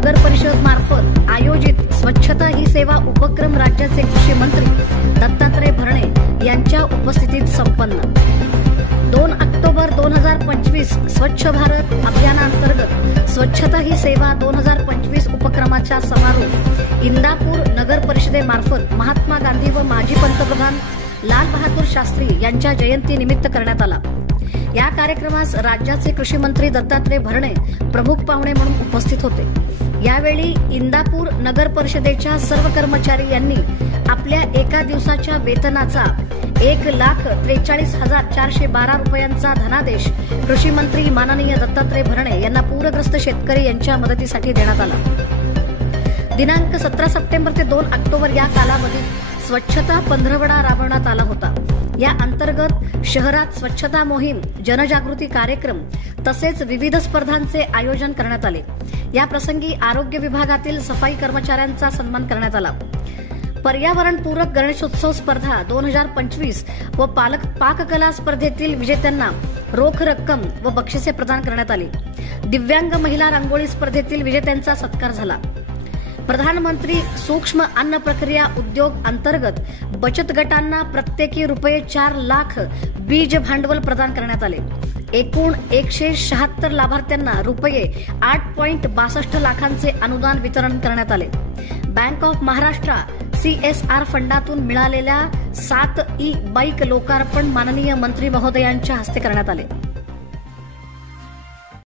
नगर परिषद मार्फत आयोजित स्वच्छता ही सेवा उपक्रम राज्याचे कृषी मंत्री दत्तात्रय भरणे यांच्या उपस्थितीत संपन्न। 2 ऑक्टोबर 2025 स्वच्छ भारत अभियानांतर्गत स्वच्छता ही सेवा 2025 उपक्रमाचा समारोप इंदापूर नगर परिषदेमार्फत महात्मा गांधी व माजी पंतप्रधान लाल बहादूर शास्त्री यांच्या जयंतीनिमित्त करण्यात आला। या कार्यक्रमास राज्याचे कृषी मंत्री दत्तात्रय भरणे प्रमुख पाहुणे म्हणून उपस्थित होते। यावेळी इंदापूर नगर परिषदेच्या सर्व कर्मचारी यांनी आपल्या एका दिवसाच्या वेतनाचा 1,43,412 रुपयांचा धनादेश कृषी मंत्री माननीय दत्तात्रय भरणे यांना पूरग्रस्त शेतकरी यांच्या मदतीसाठी देण्यात आला। दिनांक 17 सप्टेंबर ते 2 ऑक्टोबर या कालावधीत स्वच्छता पंधरवडा राबवण्यात आला होता। या अंतर्गत शहरात स्वच्छता मोहीम, जनजागृती कार्यक्रम तसेच विविध स्पर्धांचे आयोजन करण्यात आले। या प्रसंगी आरोग्य विभागातील सफाई कर्मचाऱ्यांचा सन्मान करण्यात आला। पर्यावरणपूरक गणेशोत्सव स्पर्धा 2025 व पाककला स्पर्धेतील विजेत्यांना रोख रक्कम व बक्षिसे प्रदान करण्यात आली। दिव्यांग महिला रांगोळी स्पर्धेतील विजेत्यांचा सत्कार झाला। प्रधानमंत्री सूक्ष्म अन्न प्रक्रिया उद्योग अंतर्गत बचत गटांना प्रत्येकी ₹4 लाख बीज भांडवल प्रदान करण्यात आले। एकूण 176 लाभार्थ्यांना ₹8.62 लाखांचे अनुदान वितरण करण्यात आले। बँक ऑफ महाराष्ट्र CSR फंडातून मिळालेल्या 7 ई बाईक लोकार्पण माननीय मंत्री महोदयांच्या हस्ते करण्यात आले।